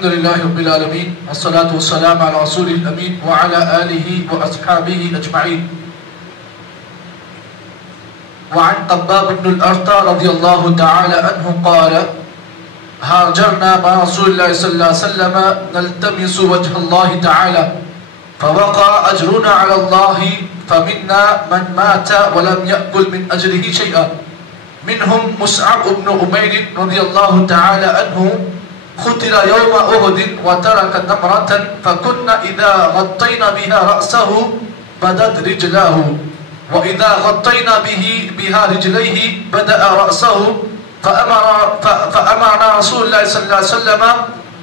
الحمد لله رب العالمين والصلاة والسلام على رسول الأمين وعلى آله وأصحابه أجمعين. وعن قباب بن الأرطى رضي الله تعالى عنه قال هاجرنا مع رسول الله صلى الله عليه وسلم نلتمس وجه الله تعالى فوقع أجرنا على الله فمنا من مات ولم يأكل من أجره شيئا منهم مصعب بن عمير رضي الله تعالى عنه قتل يوم أحد وترك نمرة فكنا إذا غطينا بها رأسه بدت رجلاه وإذا غطينا بها رجليه بدأ رأسه فأمرنا رسول الله صلى الله عليه وسلم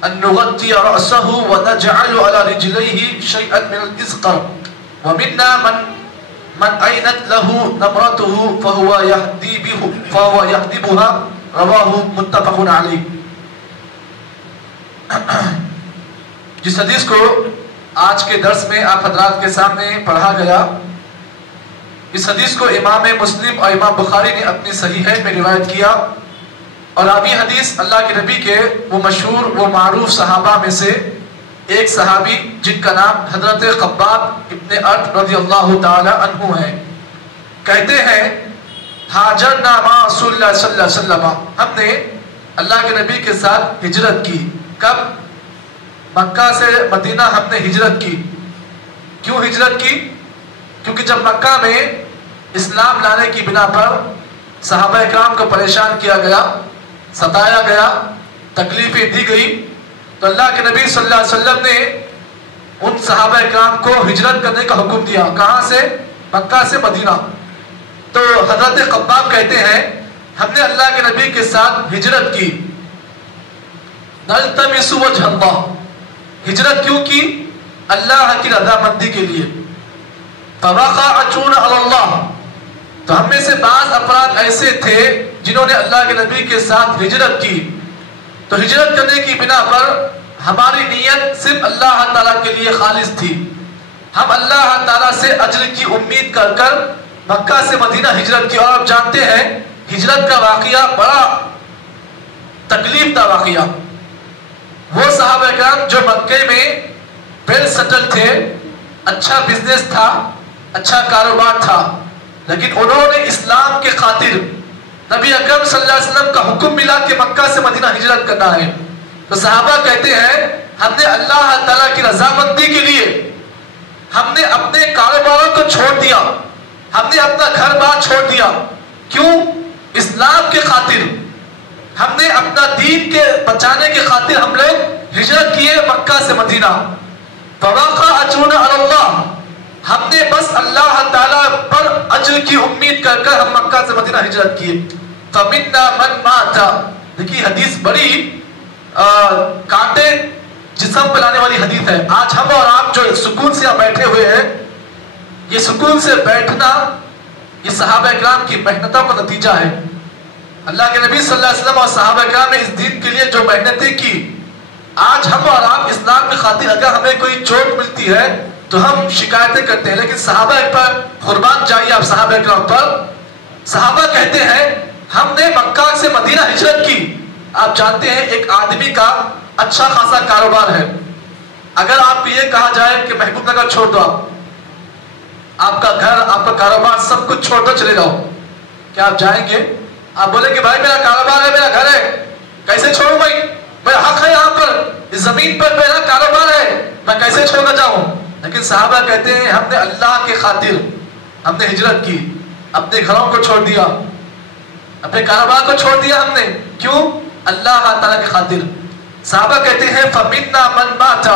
أن نغطي رأسه ونجعل على رجليه شيئا من الإزقر ومنا من أينت له نمرته فهو يهدبها رواه متفق علیہ. جس حدیث کو آج کے درس میں آپ حضرات کے سامنے پڑھا گیا، اس حدیث کو امام مسلم اور امام بخاری نے اپنی صحیح میں روایت کیا، اور اب یہ حدیث اللہ کے نبی کے وہ مشہور وہ معروف صحابہ میں سے ایک صحابی جن کا نام حضرت قباب ابن ارط رضی اللہ تعالی عنہ ہے، کہتے ہیں ہاجرنا مع رسول اللہ صلی اللہ علیہ وسلم، ہم نے اللہ کے نبی کے ساتھ ہجرت کی. کب؟ مکہ سے مدینہ ہم نے ہجرت کی. کیوں ہجرت کی؟ کیونکہ جب مکہ میں اسلام لانے کی بنا پر صحابہ اکرام کو پریشان کیا گیا، ستایا گیا، تکلیفیں دی گئی، تو اللہ کے نبی صلی اللہ علیہ وسلم نے ان صحابہ اکرام کو ہجرت کرنے کا حکم دیا. کہاں سے؟ مکہ سے مدینہ. تو حضرت قباب کہتے ہیں ہم نے اللہ کے نبی کے ساتھ ہجرت کی. نلتمس وجہ اللہ، ہجرت کیوں کی؟ اللہ کی رضامندی کے لیے. فوقع اجرنا علی اللہ، تو ہم میں سے بعض افراد ایسے تھے جنہوں نے اللہ کے نبی کے ساتھ ہجرت کی. تو ہجرت کرنے کی بنا پر ہماری نیت صرف اللہ تعالیٰ کے لیے خالص تھی. ہم اللہ تعالیٰ سے اجر کی امید کر کر مکہ سے مدینہ ہجرت کی. اور آپ جانتے ہیں ہجرت کا واقعہ بڑا تکلیف کا واقعہ. وہ صحابہ اکرام جو مکے میں ویل سیٹل تھے، اچھا بزنس تھا، اچھا کاروبار تھا، لیکن انہوں نے اسلام کے خاطر نبی اکرم صلی اللہ علیہ وسلم کا حکم ملا کہ مکہ سے مدینہ ہجرت کرنا ہے. تو صحابہ کہتے ہیں ہم نے اللہ تعالیٰ کی رضامندی کے لیے ہم نے اپنے کاروباروں کو چھوڑ دیا، ہم نے اپنا گھر بار چھوڑ دیا. کیوں؟ اسلام کے خاطر. ہم نے اپنا دین کے بچانے کے خاطر ہم لوگ ہجرت کیے مکہ سے مدینہ. فوقع اجرنا علی اللہ، ہم نے بس اللہ تعالیٰ پر اجر کی امید کر کر ہم مکہ سے مدینہ ہجرت کیے. فمنا من مات، دیکھیے حدیث بڑی کانٹے جسم پہ لانے والی حدیث ہے. آج ہم اور آپ جو سکون سے بیٹھے ہوئے ہیں، یہ سکون سے بیٹھنا یہ صحابہ اکرام کی محنتوں کا نتیجہ ہے. اللہ کے نبی صلی اللہ علیہ وسلم اور صحابہ اکرام نے اس دین کے لیے جو محنتیں کی، آج ہم اور آپ اسلام کی خاطر اگر ہمیں کوئی چوٹ ملتی ہے تو ہم شکایتیں کرتے ہیں، لیکن صحابہ پر قربان جائیے آپ صحابہ اکرام پر. صحابہ کہتے ہیں ہم نے مکہ سے مدینہ ہجرت کی. آپ جانتے ہیں ایک آدمی کا اچھا خاصا کاروبار ہے، اگر آپ کو یہ کہا جائے کہ محبوب نگر چھوڑ دو، آپ کا گھر، آپ کا کاروبار سب کچھ چھوڑ دو چلے جاؤ، کیا آپ جائیں گے؟ آپ بولیں کہ بھائی میرا کاروبار ہے، میرا گھر ہے، کیسے چھوڑوں بھائی؟ میرا حق ہے یہاں پر، اس زمین پر میرا کاروبار ہے، میں کیسے چھوڑنا چاہوں؟ لیکن صحابہ کہتے ہیں ہم نے اللہ کے خاطر ہم نے ہجرت کی، اپنے گھروں کو چھوڑ دیا، اپنے کاروبار کو چھوڑ دیا ہم نے. کیوں؟ اللہ تعالیٰ کی خاطر. صحابہ کہتے ہیں فَمِنَّا مَنْ مَاتَ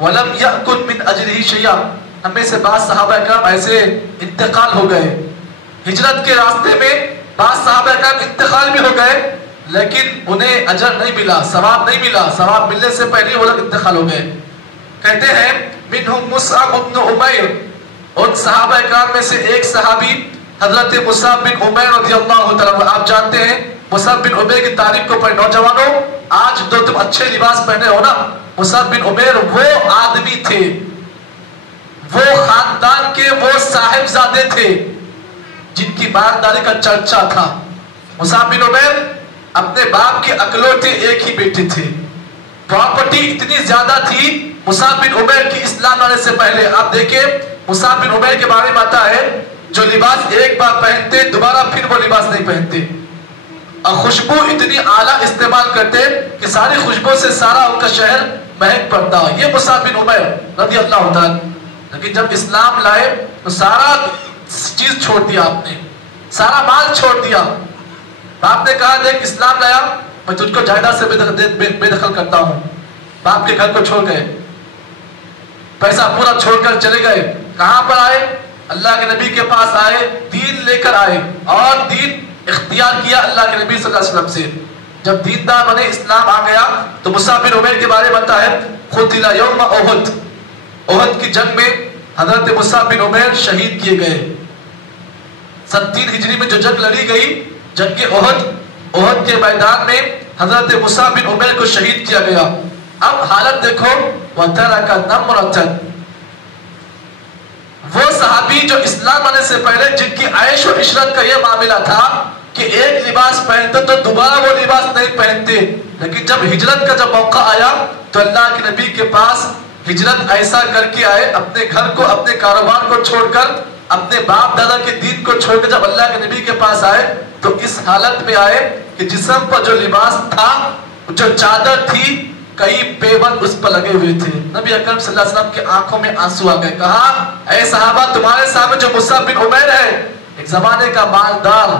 وَلَمْ يَأْكُلْ مِنْ أَجْرِهِ شَيْئًا، ہم میں سے بعض صحابہ اکرام ایسے انتقال ہو گئے ہجرت کے راستے میں. بعض صحابہ اکرام انتقال بھی ہو گئے لیکن انہیں اجر نہیں ملا، ثواب نہیں ملا، ثواب ملنے سے پہلے وہ لوگ انتقال ہو گئے. کہتے ہیں منہم مصعب بن عمیر، ان صحابہ اکرام میں سے ایک صحابی حضرت مصعب بن عمیر رضی اللہ تعالیٰ عنہ. آپ جانتے ہیں مصعب بن عمیر کی تعریف کو پڑھے. نوجوانوں آج تو تم اچھے لباس پہنے ہو نا، مصعب بن عمیر وہ آدمی تھے، وہ خاندان کے وہ صاحبزادے تھے جن کی مالداری کا چرچا تھا. مصعب بن عمیر اپنے باپ کے اکلوتے ایک ہی بیٹے تھے، प्रॉपर्टी इतनी ज्यादा थी मुसाब बिन उमैर की इस्लाम लाने से पहले। आप देखिए मुसाब बिन उमैर के बारे में आता है, जो लिबास एक बार पहनते दोबारा फिर वो लिबास नहीं पहनते, और खुशबू इतनी आला इस्तेमाल करते कि सारी खुशबू से सारा उनका शहर महक पड़ता। ये मुसाब बिन उमैर रज़ी अल्लाह ताला। लेकिन जब इस्लाम लाए तो सारा चीज छोड़ दिया, आपने सारा माल छोड़ दिया। आपने कहा देख इस्लाम लाया, मैं तुझको जायदाद से बेदखल करता हूं। बाप के घर को छोड़ गए, पैसा पूरा छोड़कर चले गए। कहां पर आए? अल्लाह के नबी के पास आए, दीन लेकर आए और दीन इख्तियार किया अल्लाह के नबी सल्लल्लाहु अलैहि वसल्लम से। जब दीनदार बने, इस्लाम आ गया, तो मुसाब बिन उमैर के बारे में बनता है खुतिला यौम उहद, उहद की जंग में हजरत मुसाब बिन उमैर शहीद किए गए। 3 हिजरी में जो जंग लड़ी गई, जंग के उहद के मैदान में हजरत मुसाब बिन उमैर को शहीद किया गया। अब हालत देखो, वतरका नम्रतन, वो सहाबी जो इस्लाम आने से पहले जिनकी आयश और इशरत का यह मामला था कि एक लिबास पहनते तो दोबारा वो लिबास नहीं पहनते, लेकिन जब हिजरत का जब मौका आया तो अल्लाह के नबी के पास हिजरत ऐसा करके आए, अपने घर को, अपने कारोबार को छोड़कर, अपने बाप दादा के दीन को छोड़कर जब अल्लाह के नबी के पास आए तो इस हालत में आए कि जिस्म पर जो लिबास था, जो चादर थी, कई पेवन उस पर लगे हुए थे। नबी अकरम सल्लल्लाहु अलैहि वसल्लम के आंखों में आंसू आ गए। कहा ऐ सहाबा, तुम्हारे सामने जो मुसाब बिन उमैर है, एक जमाने का मालदार,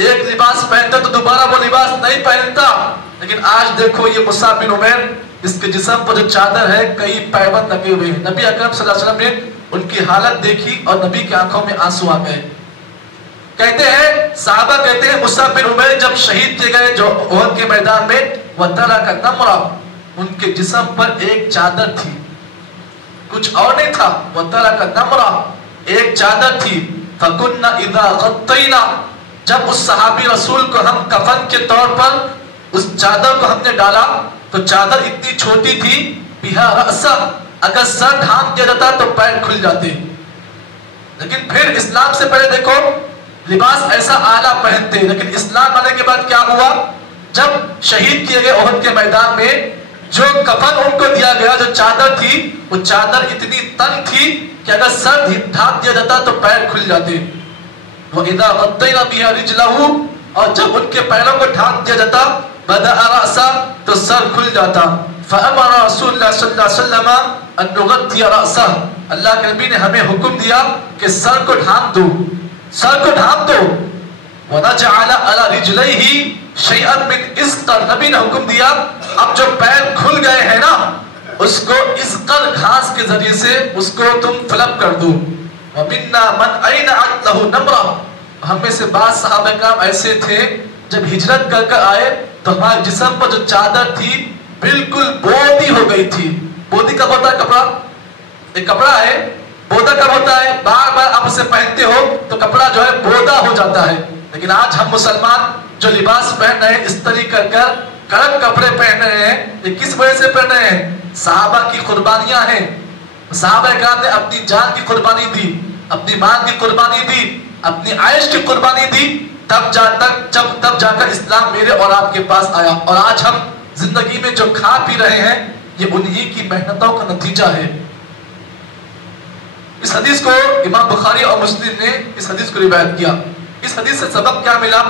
एक लिबास पहनता तो दोबारा वो लिबास नहीं पहनता, लेकिन आज देखो ये मुसाब बिन उमैर, इसके जिस्म पर जो चादर है कई पैबंद लगे हुए हैं। नबी अकरम सल्लल्लाहु अलैहि वसल्लम ने उनकी हालत देखी और नबी की आंखों में आंसू आ गए। कहते हैं साहबा कहते हैं मुसाब बिन उमैर जब शहीद किए गए जो उहद के मैदान में, वतरका नम्रा, उनके जिस्म पर एक चादर थी, कुछ और नहीं था। वतरका नम्रा, एक चादर थी। फकुन्ना इज़ा गत्तैना, जब उस सहाबी रसूल को हम कफन के तौर पर उस चादर को हमने डाला तो चादर इतनी छोटी थी, बिहा रअसा, अगर सर ढांक दिया जाता तो पैर खुल जाते। लेकिन फिर इस्लाम से पहले देखो लिबास ऐसा आला पहनते, लेकिन इस्लाम आने के बाद क्या हुआ? जब शहीद किए गए उहद के मैदान में जो कफन उनको दिया गया, जो चादर थी, वो चादर इतनी तंग थी कि अगर सर ढांक दिया जाता तो पैर खुल जाते। वो इदा गत्तैना बिहा रिजलहु, और जब उनके पैरों को ढांक दिया जाता, बदा रअसा, तो सर खुल जाता। फअमरा रसूलुल्लाह सल्लल्लाहु अलैहि वसल्लम अन नुगत्तिया रअसा, अल्लाह के नबी ने हमें हुक्म दिया कि सर को ढांक दो, सर को ढांक दो। वनजअल अला रिजलैहि शैअन मिन इस्तर, नबी ने हुक्म दिया अब जो पैर खुल गए हैं ना, उसको इस्कर घास के जरिए से उसको तुम फिलअप कर दो। वमिन्ना मन अयनअत लहु नम्रा, हम में से बाद सहाबा किराम ऐसे थे जब हिजरत कर कर आए तो हमारे जिस्म पर जो चादर थी बिल्कुल बोदी हो गई थी। बोदी कब होता है? कपड़ा, एक कपड़ा है, बोदा कब होता है? बार बार आप उसे पहनते हो तो कपड़ा जो है बोदा हो जाता है। लेकिन आज हम मुसलमान जो लिबास पहन रहे हैं, इस्त्री कर कर कड़क कपड़े पहन रहे हैं, ये किस वजह से पहन रहे हैं? सहाबा की कुर्बानियां हैं। सहाबा किराम ने अपनी जान की कुर्बानी दी, अपनी माल की कुर्बानी दी, अपनी आयश की कुर्बानी दी, तब जाकर इस्लाम मेरे और आपके पास आया। और आज हम जिंदगी में जो खा पी रहे हैं ये उन्हीं की मेहनतों का नतीजा है। इस हदीस को इमाम बुखारी और मुस्लिम ने इस हदीस को रिवायत किया। इस हदीस से सबक क्या मिला?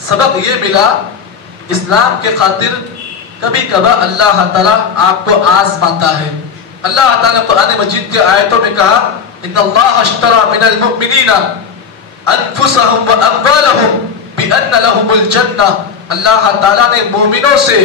सबक ये मिला, इस्लाम के खातिर कभी कभार अल्लाह ताला आपको आज़माता है। अल्लाह ताला ने कुरान मजीद के आयतों में कहा, इन्नल्लाह अश्तरा मिनल मुमिनीना अनफुसहुम व अम्वालहुम बिअन्न लहुमुल जन्नह, अल्लाह ताला ने मोमिनों से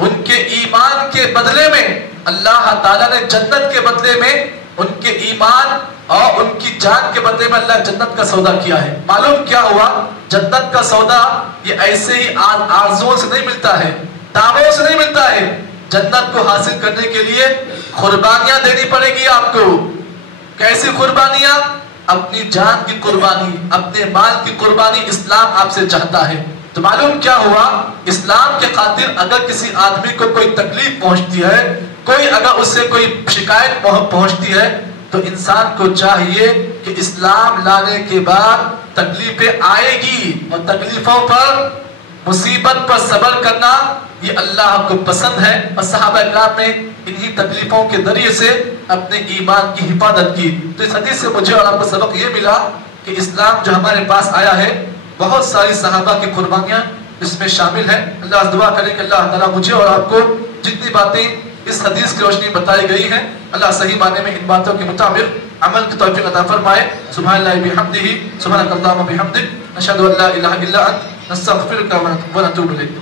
उनके ईमान के बदले में, अल्लाह ताला ने जन्नत के बदले में उनके ईमान और उनकी जान के बदले में अल्लाह जन्नत का सौदा किया है। मालूम क्या हुआ? जन्नत का सौदा ये ऐसे ही आरज़ुओं से नहीं मिलता है, दावों से नहीं मिलता है। जन्नत को हासिल करने के लिए कुर्बानियां देनी पड़ेगी आपको। कैसी कुर्बानियां? अपनी जान की कुर्बानी, अपने माल की कुर्बानी इस्लाम आपसे चाहता है। तो मालूम क्या हुआ? इस्लाम के खातिर अगर किसी आदमी को कोई तकलीफ पहुंचती है, कोई अगर उससे कोई शिकायत पहुंचती है, तो इंसान को चाहिए कि इस्लाम लाने के बाद तकलीफें आएगी और तकलीफों पर مصیبت پر صبر کرنا یہ اللہ کو پسند ہے، اور صحابہ اکرام نے انہی تکلیفوں کے ذریعے سے اپنے ایمان کی حفاظت کی۔ تو اس حدیث سے مجھے اور آپ کو سبق یہ ملا کہ اسلام جو ہمارے پاس آیا ہے بہت ساری صحابہ کی قربانیاں اس میں شامل ہیں۔ اللہ سے دعا کریں کہ اللہ تعالیٰ مجھے اور آپ کو جتنی باتیں اس حدیث کی روشنی بتائی گئی ہیں اللہ صحیح معنی میں ان باتوں کے مطابق عمل کی توفیق عطا فرمائے۔ سبحان اللہ بحمدہ، سبحانک اللہم بحمدک، نشہد ان لا الہ الا انت، نستغفرک ونتوب الیک۔